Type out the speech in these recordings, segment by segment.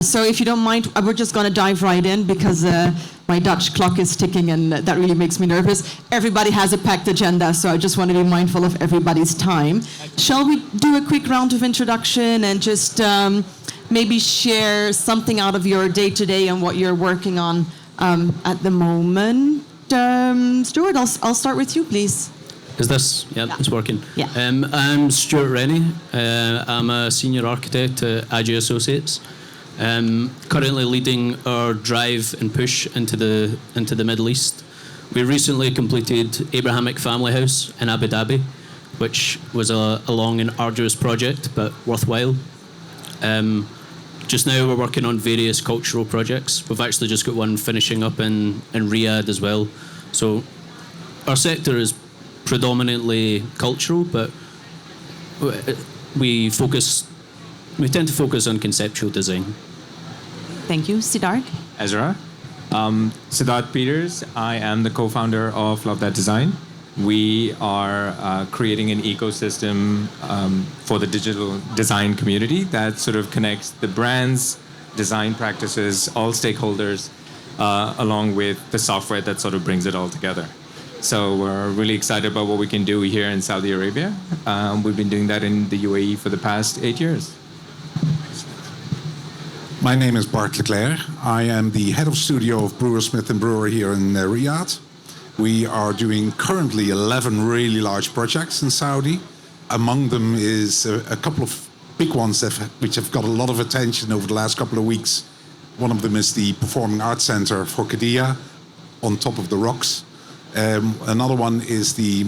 So if you don't mind, we're just going to dive right in because my Dutch clock is ticking and that really makes me nervous. Everybody has a packed agenda, so I just want to be mindful of everybody's time. Shall we do a quick round of introduction and just maybe share something out of your day-to-day and what you're working on at the moment? Stuart, I'll start with you, please. Is this? Yeah, it's working. Yeah. I'm Stuart Rennie. I'm a senior architect at AG Associates. Currently leading our drive and push into the Middle East. We recently completed Abrahamic Family House in Abu Dhabi, which was a long and arduous project, but worthwhile. Just now we're working on various cultural projects. We've actually just got one finishing up in Riyadh as well. So our sector is predominantly cultural, but we tend to focus on conceptual design. Thank you. Siddharth? Ezra. Siddharth Peters. I am the co-founder of Love That Design. We are creating an ecosystem for the digital design community that sort of connects the brands, design practices, all stakeholders, along with the software that sort of brings it all together. So we're really excited about what we can do here in Saudi Arabia. We've been doing that in the UAE for the past 8 years. My name is Bart Leclerc. I am the head of studio of Brewer Smith & Brewer here in Riyadh. We are doing currently 11 really large projects in Saudi. Among them is a couple of big ones which have got a lot of attention over the last couple of weeks. One of them is the Performing Arts Center for Qiddiya on top of the rocks. Another one is the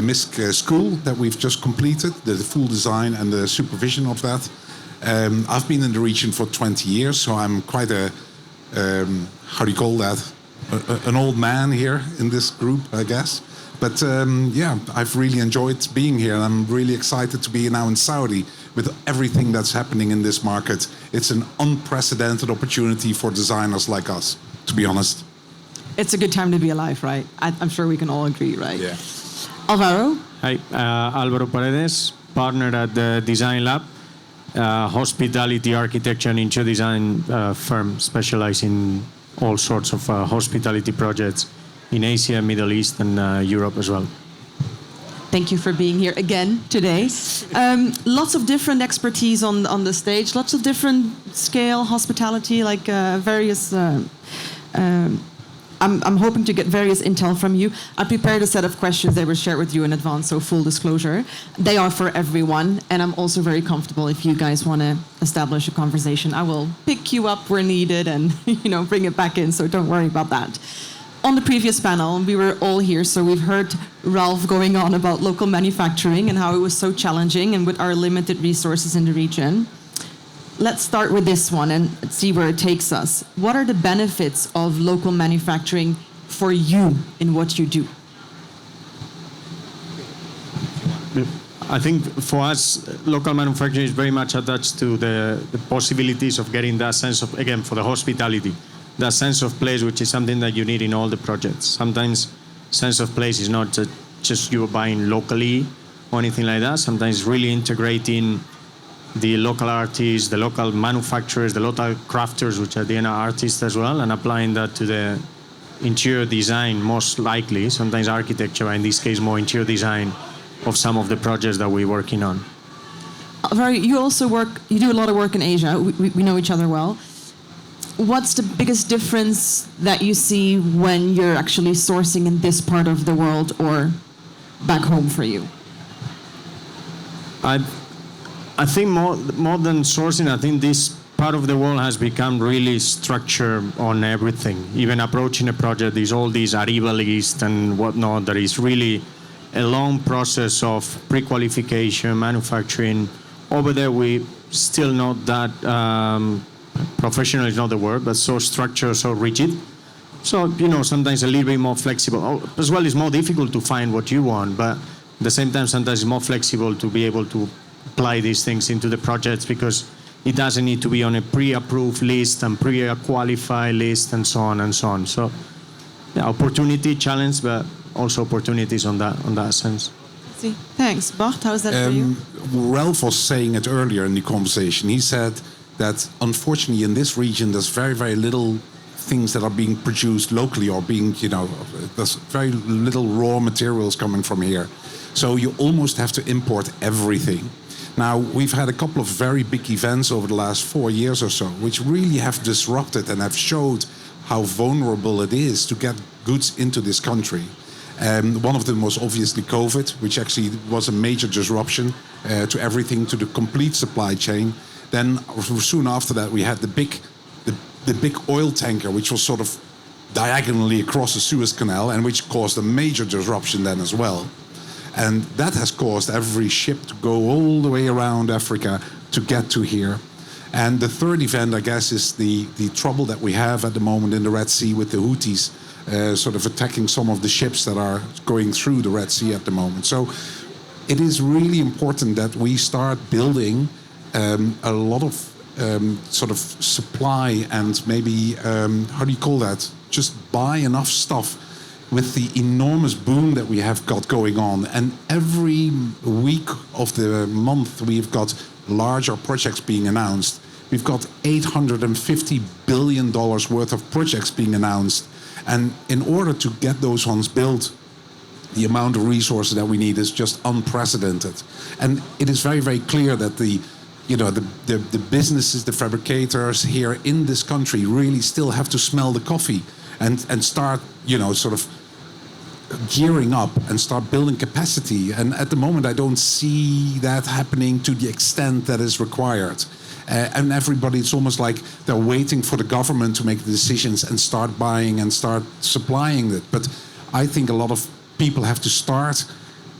MISC school that we've just completed, the full design and the supervision of that. I've been in the region for 20 years, so I'm quite a, how do you call that, an old man here in this group, I guess. But yeah, I've really enjoyed being here, and I'm really excited to be now in Saudi with everything that's happening in this market. It's an unprecedented opportunity for designers like us, to be honest. It's a good time to be alive, right? I'm sure we can all agree, right? Yeah. Alvaro? Hi, Álvaro Paredes, partner at the Design Lab, hospitality, architecture and interior design firm specializing in all sorts of hospitality projects in Asia, Middle East and Europe as well. Thank you for being here again today. Lots of different expertise on the stage, lots of different scale, hospitality, like various... I'm hoping to get various intel from you. I prepared a set of questions that were shared with you in advance, so full disclosure. They are for everyone, and I'm also very comfortable if you guys want to establish a conversation. I will pick you up where needed and bring it back in, so don't worry about that. On the previous panel, we were all here, so we've heard Ralph going on about local manufacturing and how it was so challenging and with our limited resources in the region. Let's start with this one and see where it takes us. What are the benefits of local manufacturing for you in what you do? I think for us, local manufacturing is very much attached to the possibilities of getting that sense of, again, for the hospitality, that sense of place, which is something that you need in all the projects. Sometimes sense of place is not just you buying locally or anything like that. Sometimes really integrating the local artists, the local manufacturers, the local crafters, which are the artists as well, and applying that to the interior design, most likely, sometimes architecture, in this case more interior design of some of the projects that we're working on. You also you do a lot of work in Asia. We know each other well. What's the biggest difference that you see when you're actually sourcing in this part of the world or back home for you? I think more than sourcing, I think this part of the world has become really structured on everything. Even approaching a project, there's all these arrival lists and whatnot. There is really a long process of pre-qualification, manufacturing. Over there, we still not that professional is not the word, but so structured, so rigid. So, sometimes a little bit more flexible. As well, it's more difficult to find what you want, but at the same time, sometimes it's more flexible to be able to apply these things into the projects because it doesn't need to be on a pre-approved list and pre-qualified list and so on and so on. So, yeah, opportunity, challenge, but also opportunities on that sense. Thanks. Bart, how is that for you? Ralph was saying it earlier in the conversation. He said that unfortunately in this region there's very, very little things that are being produced locally or being, there's very little raw materials coming from here. So you almost have to import everything. Now, we've had a couple of very big events over the last 4 years or so, which really have disrupted and have showed how vulnerable it is to get goods into this country. One of them was obviously COVID, which actually was a major disruption to everything, to the complete supply chain. Then soon after that, we had the big oil tanker, which was sort of diagonally across the Suez Canal, and which caused a major disruption then as well. And that has caused every ship to go all the way around Africa to get to here. And the third event, I guess, is the trouble that we have at the moment in the Red Sea with the Houthis sort of attacking some of the ships that are going through the Red Sea at the moment. So it is really important that we start building a lot of sort of supply and maybe, how do you call that? Just buy enough stuff with the enormous boom that we have got going on. And every week of the month, we've got larger projects being announced. We've got $850 billion worth of projects being announced. And in order to get those ones built, the amount of resources that we need is just unprecedented. And it is very, very clear that the businesses, the fabricators here in this country really still have to smell the coffee and start, sort of gearing up and start building capacity. And at the moment, I don't see that happening to the extent that is required. And everybody, it's almost like they're waiting for the government to make the decisions and start buying and start supplying it. But I think a lot of people have to start,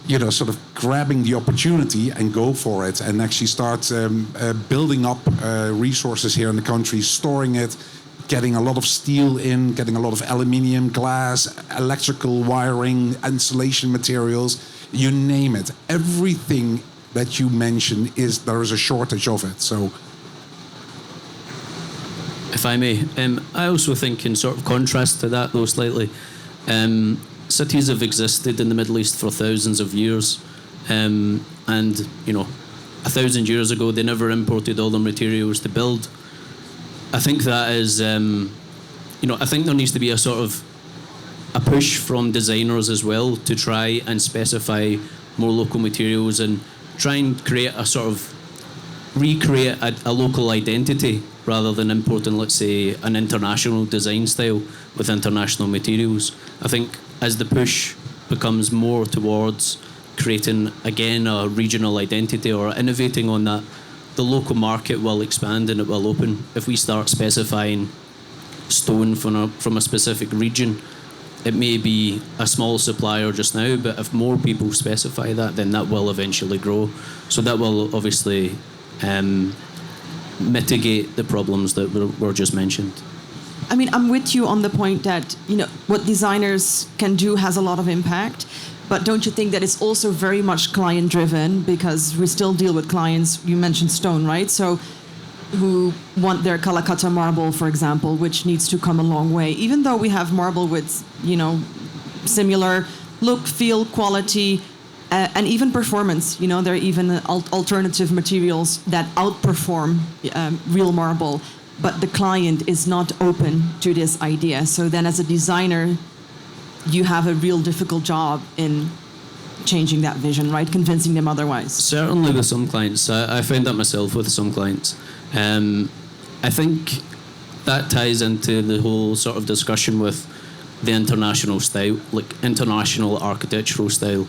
sort of grabbing the opportunity and go for it and actually start building up resources here in the country, storing it, getting a lot of steel in, getting a lot of aluminium, glass, electrical wiring, insulation materials, you name it. Everything that you mention there is a shortage of it. So, if I may, I also think in sort of contrast to that, though slightly, cities have existed in the Middle East for thousands of years, and 1,000 years ago they never imported all the materials to build. I think that is, I think there needs to be a sort of a push from designers as well to try and specify more local materials and try and recreate a local identity rather than importing, let's say, an international design style with international materials. I think as the push becomes more towards creating, again, a regional identity or innovating on that, the local market will expand and it will open. If we start specifying stone from a specific region, it may be a small supplier just now, but if more people specify that, then that will eventually grow. So that will obviously mitigate the problems that were just mentioned. I mean, I'm with you on the point that, what designers can do has a lot of impact. But don't you think that it's also very much client-driven, because we still deal with clients, you mentioned stone, right? So who want their Calcutta marble, for example, which needs to come a long way. Even though we have marble with, similar look, feel, quality, and even performance. There are even alternative materials that outperform real marble. But the client is not open to this idea. So then as a designer, you have a real difficult job in changing that vision, right? Convincing them otherwise. Certainly with some clients. I find that myself with some clients. I think that ties into the whole sort of discussion with the international style, like international architectural style.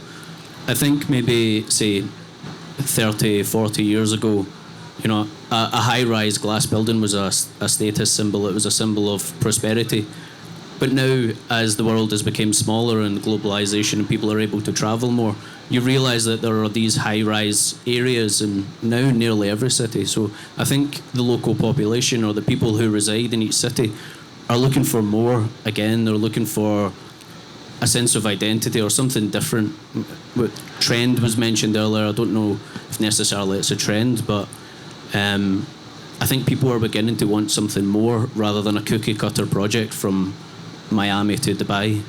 I think maybe, say, 30, 40 years ago, a high-rise glass building was a status symbol. It was a symbol of prosperity. But now, as the world has become smaller and globalization and people are able to travel more, you realize that there are these high-rise areas in now nearly every city. So I think the local population or the people who reside in each city are looking for more. Again, they're looking for a sense of identity or something different. What trend was mentioned earlier. I don't know if necessarily it's a trend, but I think people are beginning to want something more rather than a cookie-cutter project from Miami to Dubai.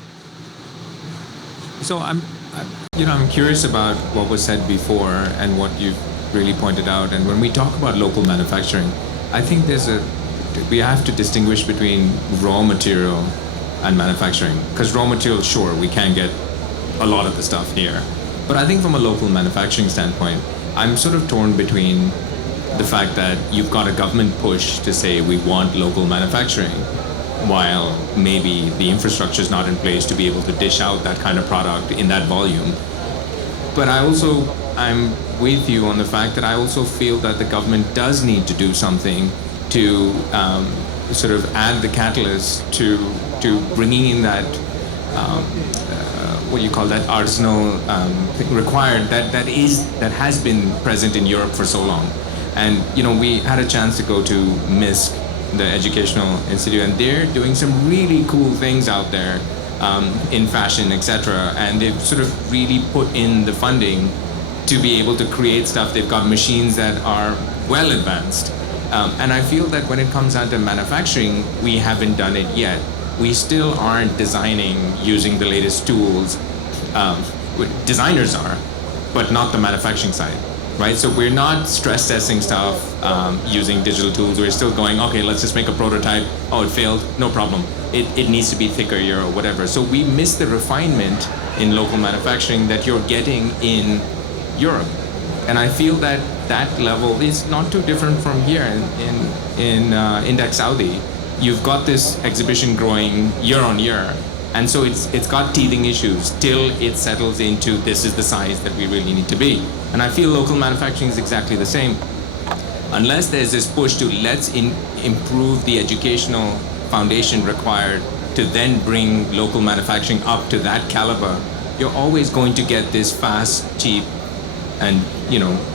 So I'm curious about what was said before and what you've really pointed out. And when we talk about local manufacturing, I think we have to distinguish between raw material and manufacturing. Because raw material, sure, we can get a lot of the stuff here. But I think from a local manufacturing standpoint, I'm sort of torn between the fact that you've got a government push to say we want local manufacturing, while maybe the infrastructure is not in place to be able to dish out that kind of product in that volume. But I'm with you on the fact that I also feel that the government does need to do something to sort of add the catalyst to bringing in that what you call that artisanal thing required that has been present in Europe for so long. And we had a chance to go to MISC, the Educational Institute, and they're doing some really cool things out there in fashion, etc. And they've sort of really put in the funding to be able to create stuff. They've got machines that are well advanced. And I feel that when it comes down to manufacturing, we haven't done it yet. We still aren't designing using the latest tools. Designers are, but not the manufacturing side. Right, so we're not stress testing stuff using digital tools. We're still going, okay, let's just make a prototype. Oh, it failed, no problem. It needs to be thicker here or whatever. So we miss the refinement in local manufacturing that you're getting in Europe. And I feel that that level is not too different from here in Index Saudi. You've got this exhibition growing year on year. And so it's got teething issues till it settles into this is the size that we really need to be. And I feel local manufacturing is exactly the same. Unless there's this push to let's improve the educational foundation required to then bring local manufacturing up to that caliber, you're always going to get this fast, cheap, and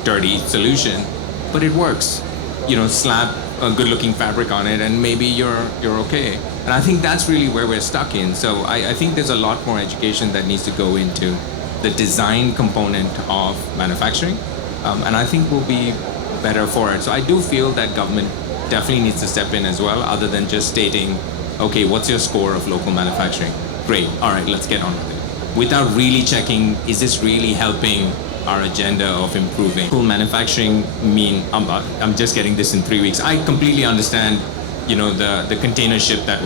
dirty solution. But it works. Slap a good-looking fabric on it, and maybe you're okay. And I think that's really where we're stuck in. So I think there's a lot more education that needs to go into the design component of manufacturing. And I think we'll be better for it. So I do feel that government definitely needs to step in as well, other than just stating, okay, what's your score of local manufacturing? Great, all right, let's get on with it. Without really checking, is this really helping our agenda of improving local manufacturing? I'm just getting this in 3 weeks. I completely understand the container ship that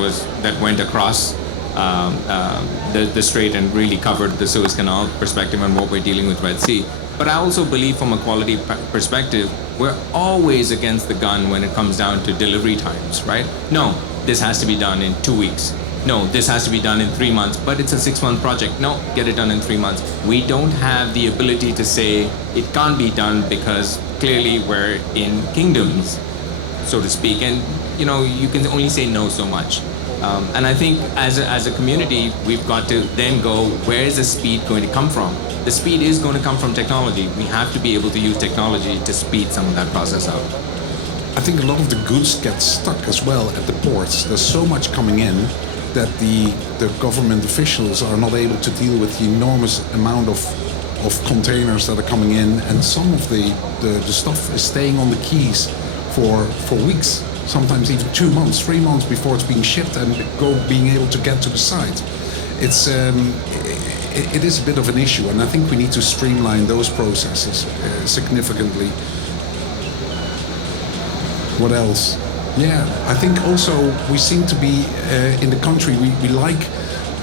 went across the strait and really covered the Suez Canal perspective on what we're dealing with Red Sea. But I also believe from a quality perspective, we're always against the gun when it comes down to delivery times, right? No, this has to be done in 2 weeks. No, this has to be done in 3 months, but it's a 6-month project. No, get it done in 3 months. We don't have the ability to say it can't be done because clearly we're in kingdoms, so to speak. And you can only say no so much. And I think as a community, we've got to then go, where is the speed going to come from? The speed is going to come from technology. We have to be able to use technology to speed some of that process up. I think a lot of the goods get stuck as well at the ports. There's so much coming in that the government officials are not able to deal with the enormous amount of containers that are coming in, and some of the stuff is staying on the quays for weeks, sometimes even 2 months, 3 months before it's being shipped and being able to get to the site. It is a bit of an issue, and I think we need to streamline those processes significantly. What else? Yeah, I think also we seem to be in the country, we like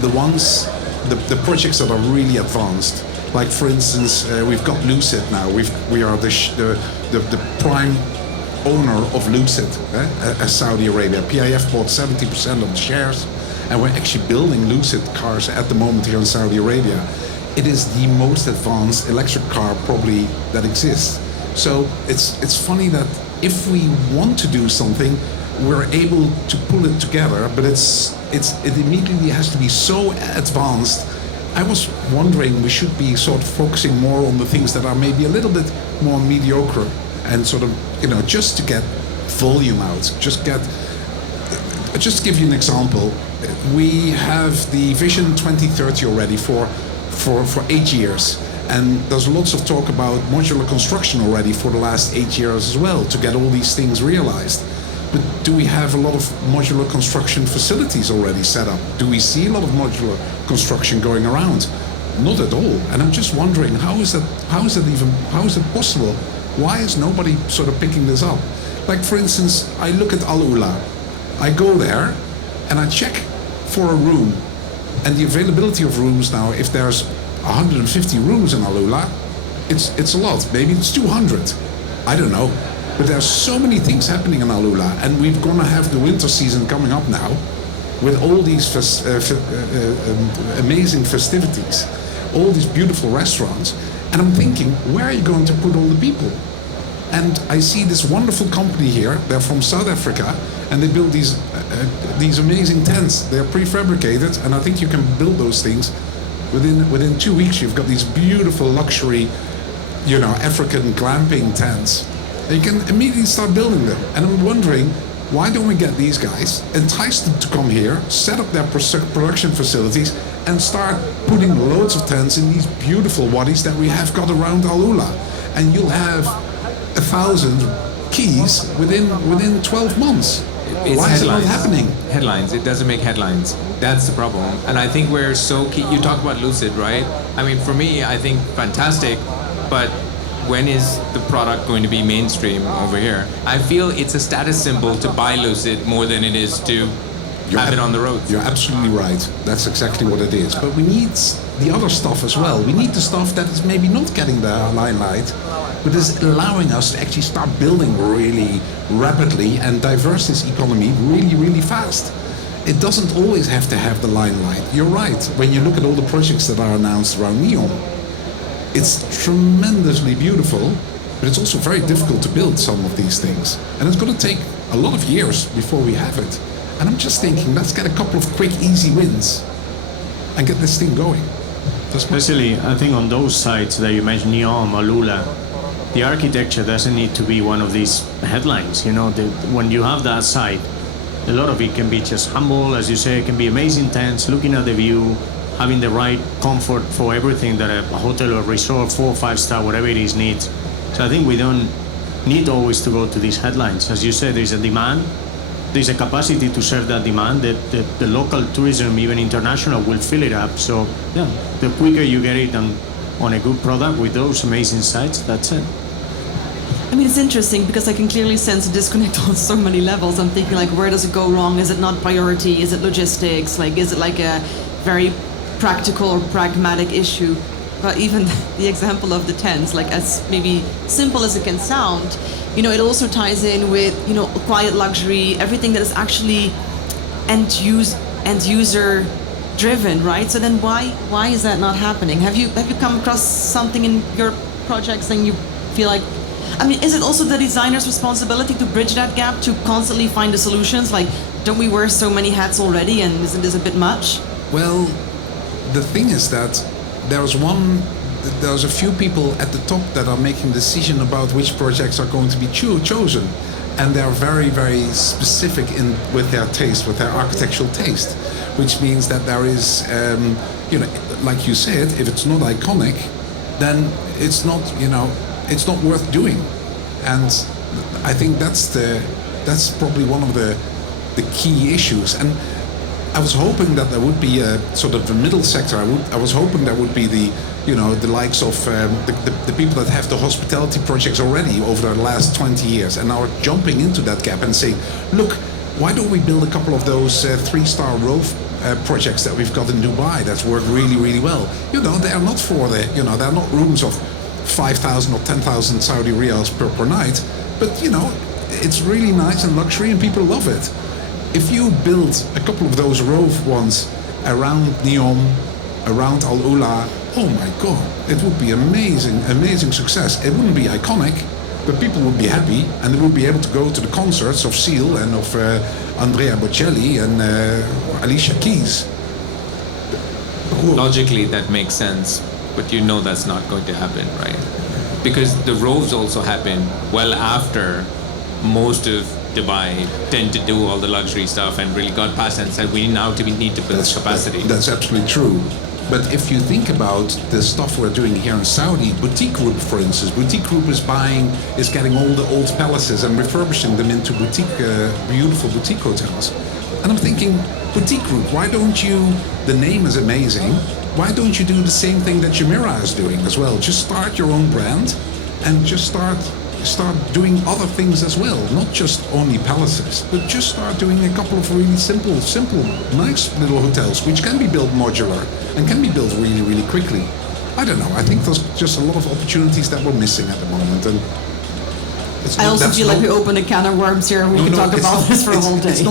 the projects that are really advanced. Like for instance, we've got Lucid now. We are the prime owner of Lucid, Saudi Arabia. PIF bought 70% of the shares, and we're actually building Lucid cars at the moment here in Saudi Arabia. It is the most advanced electric car probably that exists. So it's funny that if we want to do something, we're able to pull it together, but it immediately has to be so advanced. I was wondering we should be sort of focusing more on the things that are maybe a little bit more mediocre, and sort of just to get volume out. Just to give you an example, we have the Vision 2030 already for 8 years. And there's lots of talk about modular construction already for the last 8 years as well, to get all these things realized. But do we have a lot of modular construction facilities already set up? Do we see a lot of modular construction going around? Not at all. And I'm just wondering, how is it possible? Why is nobody sort of picking this up? Like for instance, I look at Al Ula. I go there and I check for a room. And the availability of rooms now, if there's 150 rooms in Al Ula, it's a lot. Maybe it's 200. I don't know. But there's so many things happening in Al Ula, and we're going to have the winter season coming up now with all these amazing festivities, all these beautiful restaurants. And I'm thinking, where are you going to put all the people? And I see this wonderful company here. They're from South Africa, and they build these amazing tents. They're prefabricated, and I think you can build those things within 2 weeks. You've got these beautiful luxury, African glamping tents. You can immediately start building them. And I'm wondering, why don't we get these guys, entice them to come here, set up their production facilities, and start putting loads of tents in these beautiful wadis that we have got around Al Ula. And you'll have 1,000 keys within 12 months. Why is it not happening? Headlines. It doesn't make headlines. That's the problem. And I think we're so key. You talk about Lucid, right? I mean, for me, I think fantastic, but when is the product going to be mainstream over here? I feel it's a status symbol to buy Lucid more than it is to have it on the road. You're absolutely right. That's exactly what it is. But we need the other stuff as well. We need the stuff that is maybe not getting the limelight, but is allowing us to actually start building really rapidly and diverse this economy really, really fast. It doesn't always have to have the limelight. You're right. When you look at all the projects that are announced around NEOM, it's tremendously beautiful, but it's also very difficult to build some of these things. And it's going to take a lot of years before we have it. And I'm just thinking, let's get a couple of quick, easy wins and get this thing going. Especially, I think on those sites that you mentioned, NEOM, Al Ula, the architecture doesn't need to be one of these headlines. When you have that site, a lot of it can be just humble, as you say, it can be amazing tents, looking at the view, having the right comfort for everything that a hotel or resort, 4 or 5 star, whatever it is, needs. So I think we don't need always to go to these headlines. As you said, there's a demand, there's a capacity to serve that demand. The local tourism, even international, will fill it up. So yeah, the quicker you get it on a good product with those amazing sites, that's it. I mean, it's interesting because I can clearly sense a disconnect on so many levels. I'm thinking, like, where does it go wrong? Is it not priority? Is it logistics? Like, is it like a very practical or pragmatic issue? But even the example of the tents, like, as maybe simple as it can sound, it also ties in with, quiet luxury, everything that is actually end user driven, right? So then why is that not happening? Have you come across something in your projects and you feel like, I mean, is it also the designer's responsibility to bridge that gap, to constantly find the solutions? Like, don't we wear so many hats already, and isn't this a bit much? Well, the thing is that there's a few people at the top that are making a decision about which projects are going to be chosen. And they're very, very specific with their taste, with their architectural taste, which means that there is, like you said, if it's not iconic, then it's not worth doing. And I think that's probably one of the key issues. And I was hoping that there would be a sort of the middle sector. I was hoping there would be the likes of the people that have the hospitality projects already over the last 20 years and are jumping into that gap and saying, look, why don't we build a couple of those 3-star roof projects that we've got in Dubai that's worked really, really well. They are not for they're not rooms of 5,000 or 10,000 Saudi riyals per night, but it's really nice and luxury and people love it. If you build a couple of those roof ones around NEOM, around Al Ula, oh my God, it would be amazing success. It wouldn't be iconic, but people would be happy and they would be able to go to the concerts of Seal and of Andrea Bocelli and Alicia Keys. Logically, that makes sense, but that's not going to happen, right? Because the roves also happen well after most of Dubai tend to do all the luxury stuff and really got past and said we need to build capacity. That's absolutely true. But if you think about the stuff we're doing here in Saudi, Boutique Group, for instance, Boutique Group is getting all the old palaces and refurbishing them into beautiful boutique hotels. And I'm thinking, Boutique Group, why don't you, the name is amazing, why don't you do the same thing that Jumeirah is doing as well? Just start your own brand and just start start doing other things as well, not just only palaces, but just start doing a couple of really simple, nice little hotels, which can be built modular and can be built really, really quickly. I don't know. I think there's just a lot of opportunities that we're missing at the moment, and I also feel like we opened a can of worms here. We could talk about this for a whole day. It's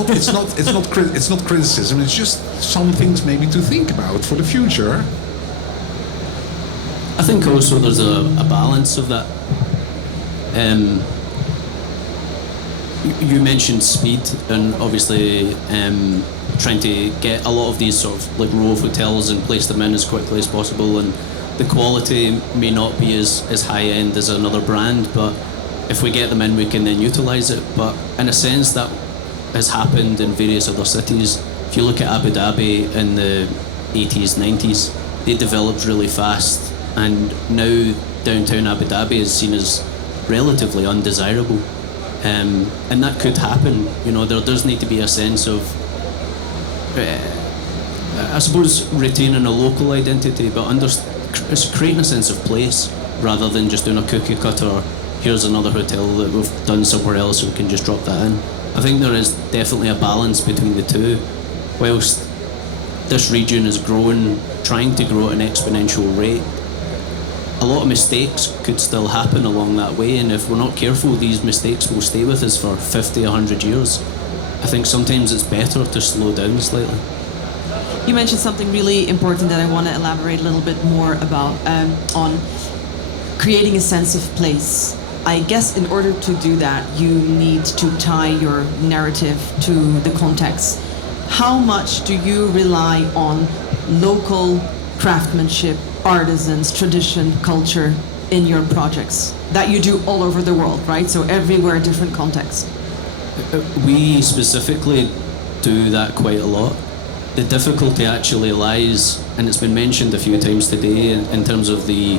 not criticism. It's just some things maybe to think about for the future. I think also there's a balance of that. You mentioned speed, and obviously trying to get a lot of these sort of like row of hotels and place them in as quickly as possible, and the quality may not be as high end as another brand, but if we get them in, we can then utilize it. But in a sense, that has happened in various other cities. If you look at Abu Dhabi in the 80s, 90s, they developed really fast, and now downtown Abu Dhabi is seen as relatively undesirable. And that could happen. You know, there does need to be a sense of, I suppose, retaining a local identity, but creating a sense of place rather than just doing a cookie cutter. Here's another hotel that we've done somewhere else, we can just drop that in. I think there is definitely a balance between the two. Whilst this region is growing, trying to grow at an exponential rate, a lot of mistakes could still happen along that way, and if we're not careful, these mistakes will stay with us for 50, 100 years. I think sometimes it's better to slow down slightly. You mentioned something really important that I want to elaborate a little bit more about, on creating a sense of place. I guess in order to do that, you need to tie your narrative to the context. How much do you rely on local craftsmanship, artisans, tradition, culture in your projects that you do all over the world, right? So everywhere, different context. We specifically do that quite a lot. The difficulty actually lies, and it's been mentioned a few times today, in terms of the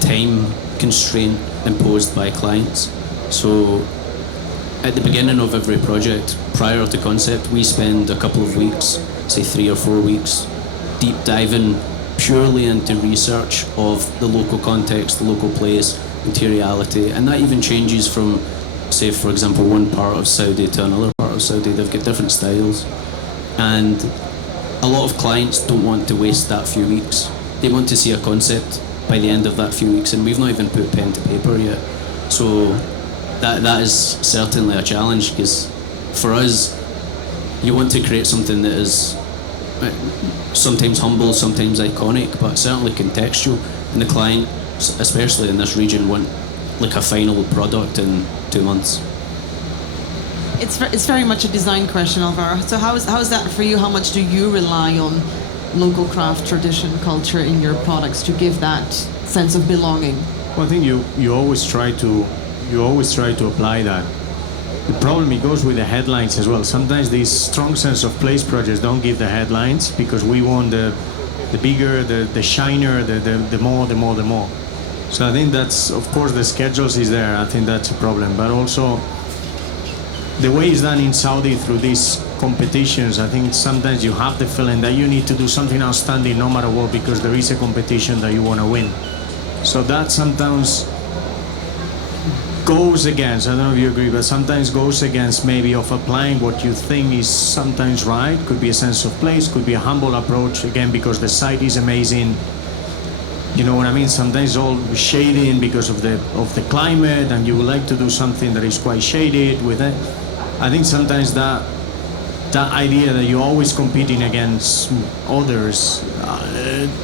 time constraint imposed by clients. So at the beginning of every project, prior to concept, we spend a couple of weeks, say 3 or 4 weeks, deep diving purely into research of the local context, the local place, materiality, and that even changes from, say, for example, one part of Saudi to another part of Saudi. They've got different styles, and a lot of clients don't want to waste that few weeks. They want to see a concept by the end of that few weeks, and we've not even put pen to paper yet. So that is certainly a challenge, because for us, you want to create something that is sometimes humble, sometimes iconic, but certainly contextual. And the client, especially in this region, want like a final product in 2 months. It's very much a design question, Alvaro. So how is that for you? How much do you rely on local craft, tradition, culture in your products to give that sense of belonging? Well, I think you always try to apply that. The problem, it goes with the headlines as well. Sometimes these strong sense of place projects don't give the headlines, because we want the bigger, the shinier, the more. So I think that's, of course, the schedules is there. I think that's a problem. But also, the way it's done in Saudi through these competitions, I think sometimes you have the feeling that you need to do something outstanding no matter what, because there is a competition that you want to win. So that sometimes goes against, I don't know if you agree, but sometimes goes against maybe of applying what you think is sometimes right. Could be a sense of place, could be a humble approach, again, because the site is amazing. You know what I mean? Sometimes all shading because of the climate, and you would like to do something that is quite shaded with it. I think sometimes that idea that you're always competing against others,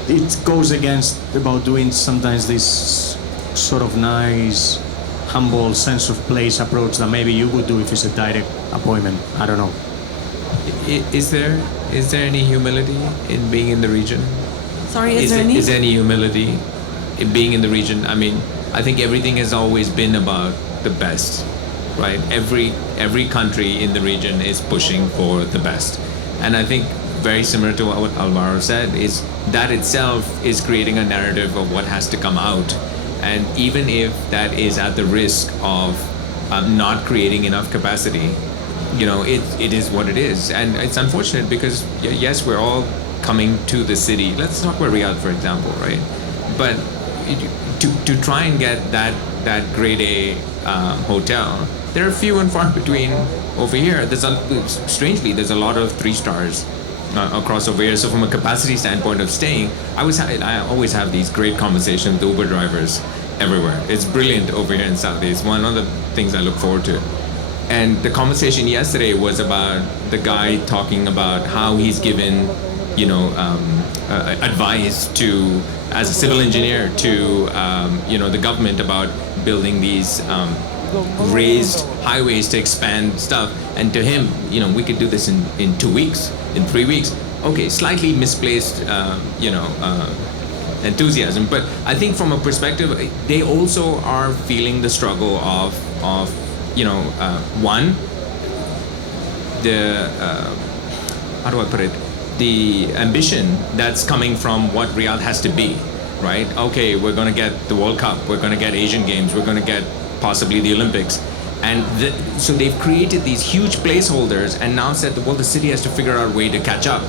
it goes against about doing sometimes this sort of nice, humble sense of place approach that maybe you would do if it's a direct appointment. I don't know. Is there any humility in being in the region? Sorry, is there any humility in being in the region? I mean, I think everything has always been about the best, right? Every country in the region is pushing for the best. And I think very similar to what Alvaro said, is that itself is creating a narrative of what has to come out. And even if that is at the risk of not creating enough capacity, you know, it is what it is. And it's unfortunate because, yes, we're all coming to the city. Let's talk about Riyadh, for example, right? But to try and get that that grade A hotel, there are few and far between over here. Strangely, there's a lot of 3 stars across over here. So from a capacity standpoint of staying, I always have these great conversations with Uber drivers everywhere. It's brilliant over here in Saudi. It's one of the things I look forward to. And the conversation yesterday was about the guy talking about how he's given, advice to, as a civil engineer, to, the government about building these raised highways to expand stuff. And to him, we could do this in 2 weeks, in 3 weeks. Okay, slightly misplaced, enthusiasm. But I think from a perspective, they also are feeling the struggle of one, the how do I put it? The ambition that's coming from what Riyadh has to be, right? Okay, we're going to get the World Cup, we're going to get Asian Games, we're going to get possibly the Olympics. And so they've created these huge placeholders and now said, well, the city has to figure out a way to catch up.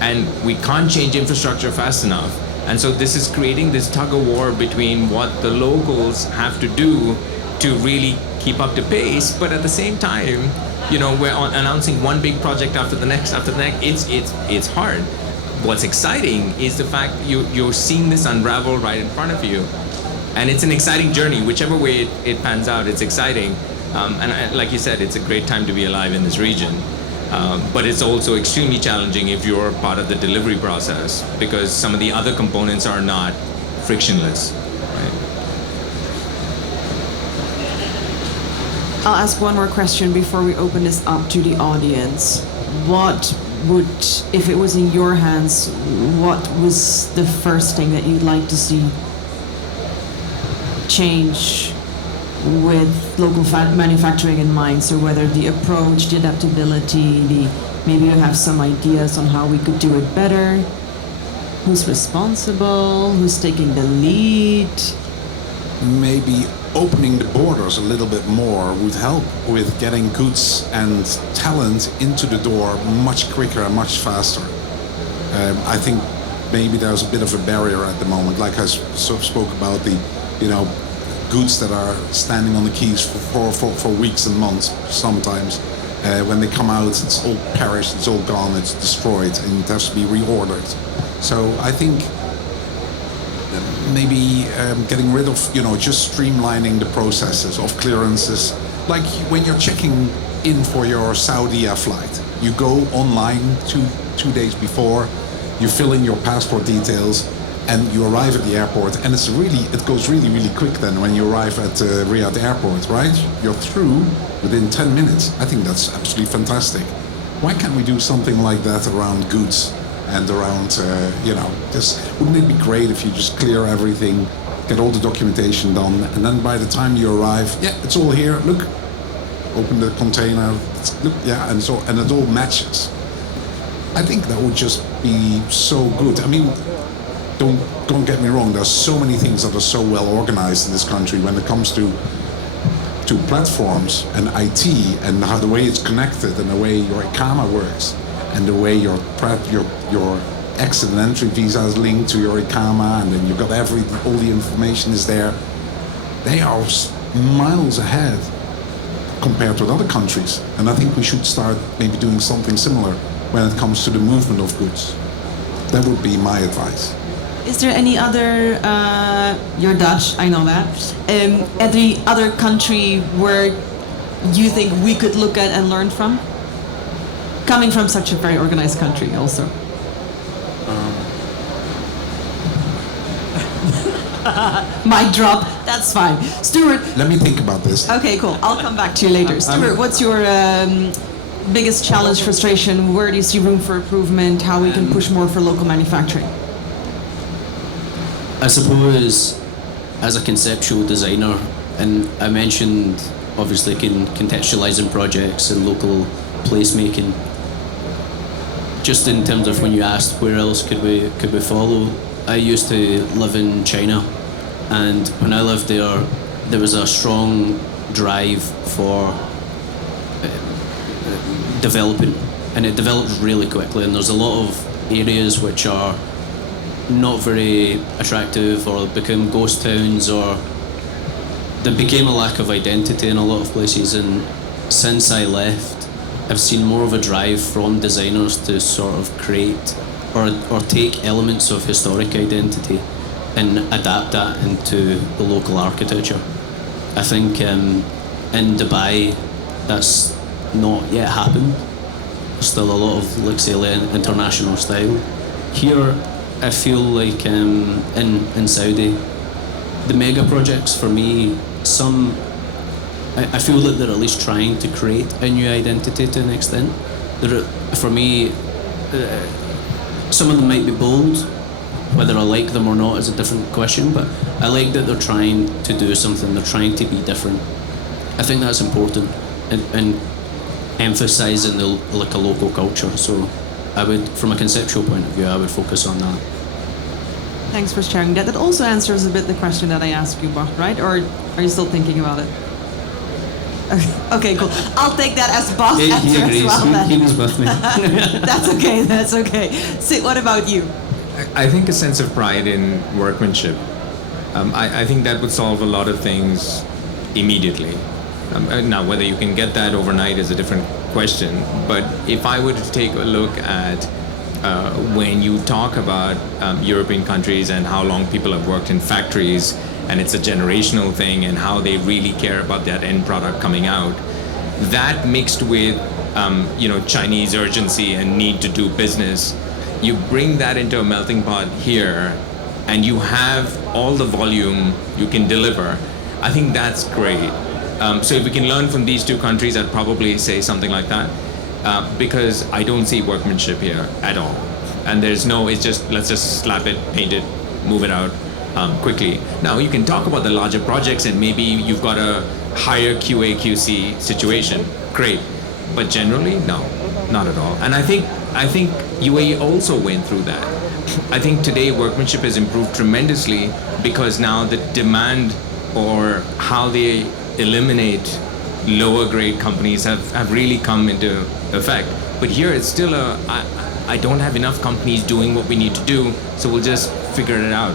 And we can't change infrastructure fast enough. And so this is creating this tug of war between what the locals have to do to really keep up to pace, but at the same time, we're announcing one big project after the next. It's hard. What's exciting is the fact you're seeing this unravel right in front of you, and it's an exciting journey. Whichever way it pans out, it's exciting. Like you said, it's a great time to be alive in this region. But it's also extremely challenging if you're part of the delivery process, because some of the other components are not frictionless. I'll ask one more question before we open this up to the audience. What would, if it was in your hands, what was the first thing that you'd like to see change with local manufacturing in mind? So whether the approach, the adaptability, maybe you have some ideas on how we could do it better. Who's responsible? Who's taking the lead? Maybe opening the borders a little bit more would help with getting goods and talent into the door much quicker and much faster. I think maybe there's a bit of a barrier at the moment, like I spoke about the, goods that are standing on the quays for weeks and months sometimes. When they come out, it's all perished, it's all gone, it's destroyed, and it has to be reordered. So I think maybe getting rid of, just streamlining the processes of clearances. Like when you're checking in for your Saudi flight, you go online two days before, you fill in your passport details, and you arrive at the airport, and it goes really, really quick then when you arrive at Riyadh airport, right? You're through within 10 minutes. I think that's absolutely fantastic. Why can't we do something like that around goods? And around, wouldn't it be great if you just clear everything, get all the documentation done, and then by the time you arrive, it's all here, look, open the container, look, and it all matches. I think that would just be so good. I mean, don't get me wrong, there's so many things that are so well organized in this country when it comes to platforms and IT and how the way it's connected and the way your Ikama works. And the way your exit and entry visa is linked to your Ikama, and then you've got all the information is there. They are miles ahead compared with other countries. And I think we should start maybe doing something similar when it comes to the movement of goods. That would be my advice. Is there any other, you're Dutch, I know that, any other country where you think we could look at and learn from? Coming from such a very organized country also. Mic drop, that's fine. Stuart. Let me think about this. Okay, cool. I'll come back to you later. Stuart, what's your biggest challenge, frustration? Where do you see room for improvement? How we can push more for local manufacturing? I suppose as a conceptual designer, and I mentioned obviously contextualizing projects and local placemaking. Just in terms of when you asked where else could we follow, I used to live in China, and when I lived there, there was a strong drive for developing, and it developed really quickly. And there's a lot of areas which are not very attractive or become ghost towns or there became a lack of identity in a lot of places, and since I left, I've seen more of a drive from designers to sort of create or take elements of historic identity and adapt that into the local architecture. I think in Dubai, that's not yet happened. There's still a lot of luxury international style. Here, I feel like in Saudi, the mega projects for me, I feel that they're at least trying to create a new identity to an extent. For me, some of them might be bold. Whether I like them or not is a different question, but I like that they're trying to do something, they're trying to be different. I think that's important, and emphasising a local culture. So I would, from a conceptual point of view, I would focus on that. Thanks for sharing that. That also answers a bit the question that I asked you, Bach, right? Or are you still thinking about it? Okay, cool. I'll take that as Bach's answer He agrees. as well. Then. He was with me. That's okay. That's okay. Sid, what about you? I think a sense of pride in workmanship. I think that would solve a lot of things immediately. Now, whether you can get that overnight is a different question. But if I were to take a look at when you talk about European countries and how long people have worked in factories, and it's a generational thing, and how they really care about that end product coming out, that mixed with Chinese urgency and need to do business, you bring that into a melting pot here, and you have all the volume you can deliver. I think that's great. So if we can learn from these two countries, I'd probably say something like that, because I don't see workmanship here at all. And there's no, it's just, let's just slap it, paint it, move it out quickly. Now you can talk about the larger projects, and maybe you've got a higher QA QC situation, great. But generally, no, not at all. And I think UAE also went through that. I think today workmanship has improved tremendously, because now the demand or how they eliminate lower grade companies have really come into effect. But here it's still I don't have enough companies doing what we need to do, so we'll just figure it out,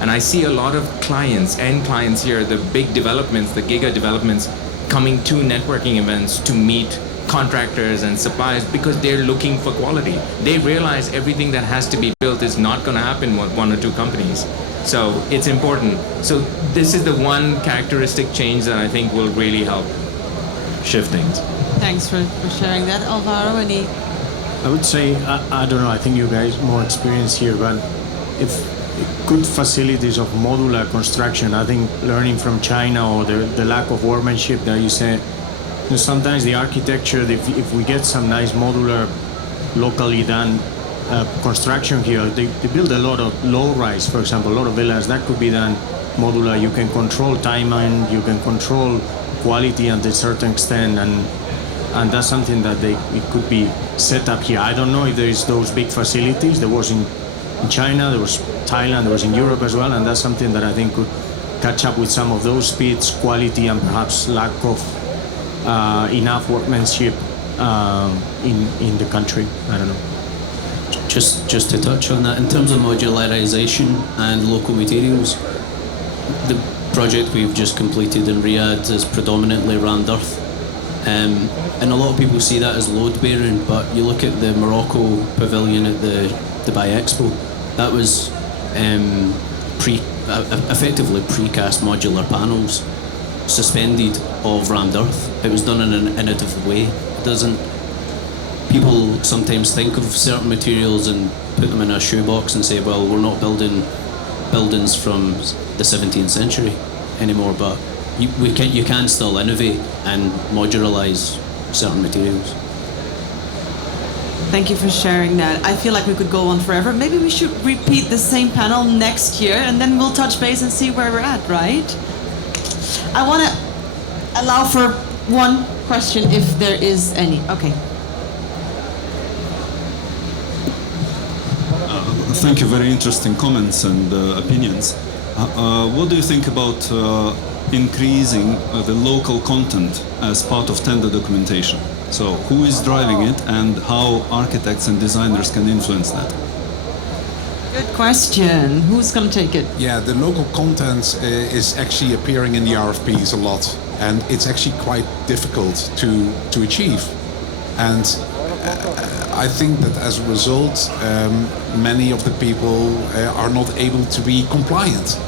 And I see a lot of end clients here, the big developments, the giga developments, coming to networking events to meet contractors and suppliers, because they're looking for quality. They realize everything that has to be built is not going to happen with one or two companies. So it's important. So this is the one characteristic change that I think will really help shift things. Thanks for sharing that. Alvaro, any? I would say, I don't know, I think you guys more experienced here, but if good facilities of modular construction, I think learning from China, or the lack of workmanship that you said, sometimes the architecture, if we get some nice modular, locally done construction here, they build a lot of low-rise, for example, a lot of villas, that could be done modular. You can control timing, you can control quality at a certain extent, and that's something that it could be set up here. I don't know if there is those big facilities. There was in China, there was Thailand, there was in Europe as well, and that's something that I think could catch up with some of those speeds, quality, and perhaps lack of enough workmanship in the country. I don't know. Just to touch on that, in terms of modularization and local materials, the project we've just completed in Riyadh is predominantly rammed earth. And a lot of people see that as load bearing, but you look at the Morocco pavilion at the Dubai Expo, that was effectively precast modular panels suspended of rammed earth. It was done in an innovative way. People sometimes think of certain materials and put them in a shoebox and say, well, we're not building buildings from the 17th century anymore, but you can still innovate and modularize certain materials. Thank you for sharing that. I feel like we could go on forever. Maybe we should repeat the same panel next year, and then we'll touch base and see where we're at, right? I want to allow for one question if there is any. Okay. Thank you. Very interesting comments and opinions. What do you think about increasing the local content as part of tender documentation? So who is driving it, and how architects and designers can influence that? Good question. Who's going to take it? Yeah, the local content is actually appearing in the RFPs a lot, and it's actually quite difficult to achieve. And I think that as a result, many of the people are not able to be compliant,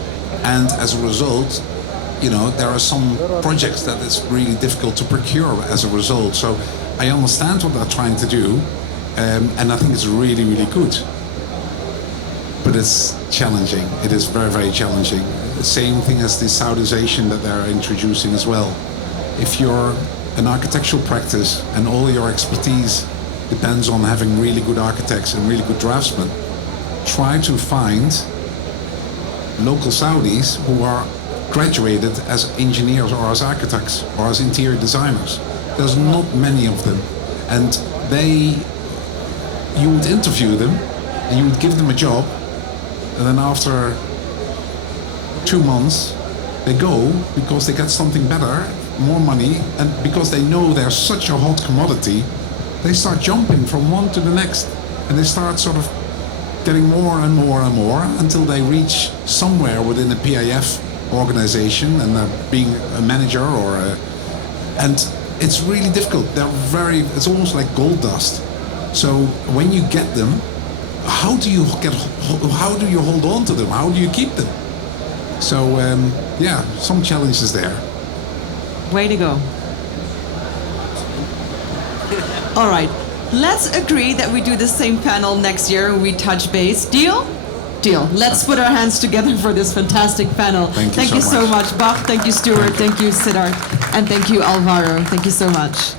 and as a result, there are some projects that it's really difficult to procure as a result. So I understand what they're trying to do, and I think it's really, really good. But it's challenging. It is very, very challenging. The same thing as the Saudization that they're introducing as well. If you're an architectural practice and all your expertise depends on having really good architects and really good draftsmen, try to find local Saudis who are graduated as engineers or as architects or as interior designers. There's not many of them. And you would interview them and you would give them a job, and then after 2 months, they go because they get something better, more money, and because they know they're such a hot commodity, they start jumping from one to the next, and they start sort of getting more and more and more until they reach somewhere within a PIF organization and being a manager and it's really difficult. It's almost like gold dust. So when you get them, how do you hold on to them? How do you keep them? So some challenges there. Way to go. All right, let's agree that we do the same panel next year and we touch base. Deal? Deal. Let's put our hands together for this fantastic panel. Thank you so much, Bach. Thank you, Stuart. Thank you, Siddharth. And thank you, Alvaro. Thank you so much.